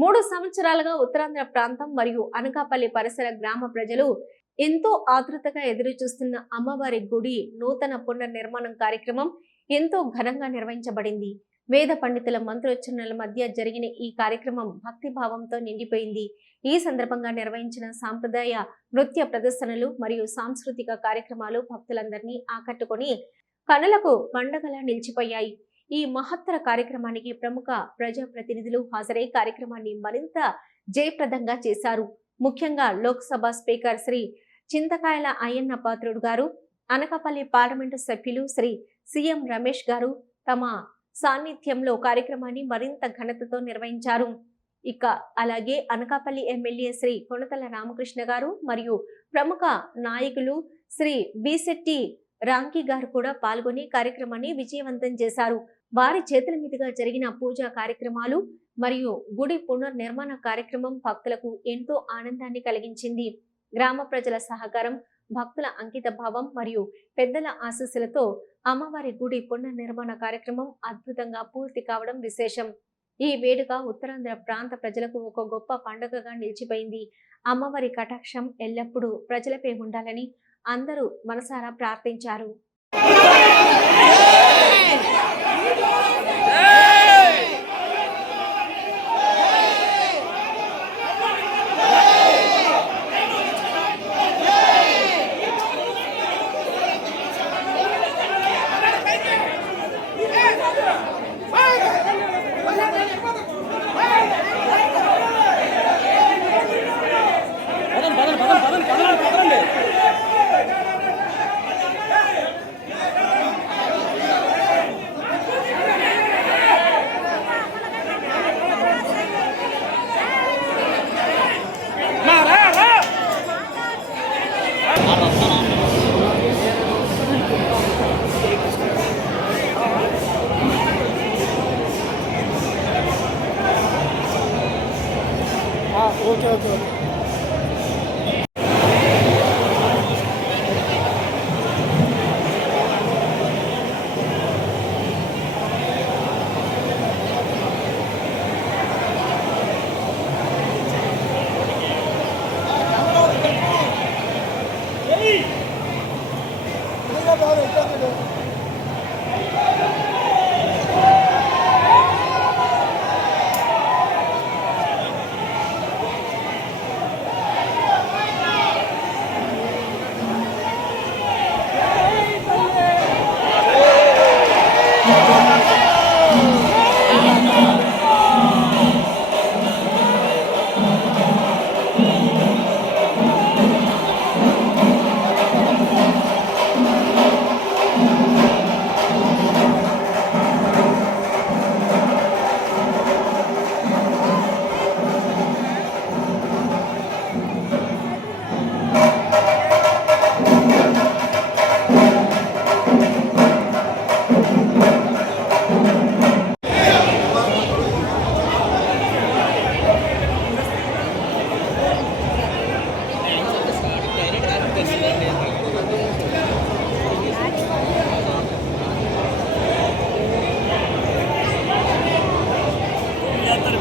3 సంవత్సరాలుగా ఉత్తరాంధ్ర ప్రాంతం మరియు అనకాపల్లి పరిసర గ్రామ ప్రజలు ఎంతో ఆతృతగా ఎదురుచూస్తున్న అమ్మవారి గుడి నూతన పునర్నిర్మాణం కార్యక్రమం ఎంతో ఘనంగా నిర్వహించబడింది. వేద పండితుల మంత్రోచ్చరణల మధ్య జరిగిన ఈ కార్యక్రమం భక్తిభావంతో నిండిపోయింది. ఈ సందర్భంగా నిర్వహించిన సాంప్రదాయ నృత్య ప్రదర్శనలు మరియు సాంస్కృతిక కార్యక్రమాలు భక్తులందరినీ ఆకట్టుకొని కనులకు పండగలా నిలిచిపోయాయి. ఈ మహత్తర కార్యక్రమానికి ప్రముఖ ప్రజాప్రతినిధులు హాజరై కార్యక్రమాన్ని మరింత జయప్రదంగా చేశారు. ముఖ్యంగా లోక్సభ స్పీకర్ శ్రీ చింతకాయల అయ్యన్న పాత్రుడు గారు, అనకాపల్లి పార్లమెంటు సభ్యులు శ్రీ సీఎం రమేష్ గారు తమ సాన్నిధ్యంలో కార్యక్రమాన్ని మరింత ఘనతతో నిర్వహించారు. ఇక అలాగే అనకాపల్లి ఎమ్మెల్యే శ్రీ కొనతల రామకృష్ణ గారు మరియు ప్రముఖ నాయకులు శ్రీ బిశెట్టి రాంకి గారు కూడా పాల్గొని కార్యక్రమాన్ని విజయవంతం చేశారు. వారి చేతుల మీదుగా జరిగిన పూజా కార్యక్రమాలు మరియు గుడి పునర్నిర్మాణ కార్యక్రమం భక్తులకు ఎంతో ఆనందాన్ని కలిగించింది. గ్రామ ప్రజల సహకారం, భక్తుల అంకిత భావం మరియు పెద్దల ఆశీస్సులతో అమ్మవారి గుడి పునర్నిర్మాణ కార్యక్రమం అద్భుతంగా పూర్తి కావడం విశేషం. ఈ వేడుక ఉత్తరాంధ్ర ప్రాంత ప్రజలకు ఒక గొప్ప పండుగగా నిలిచిపోయింది. అమ్మవారి కటాక్షం ఎల్లప్పుడూ ప్రజలపై ఉండాలని అందరూ మనసారా ప్రార్థించారు. ఓకే.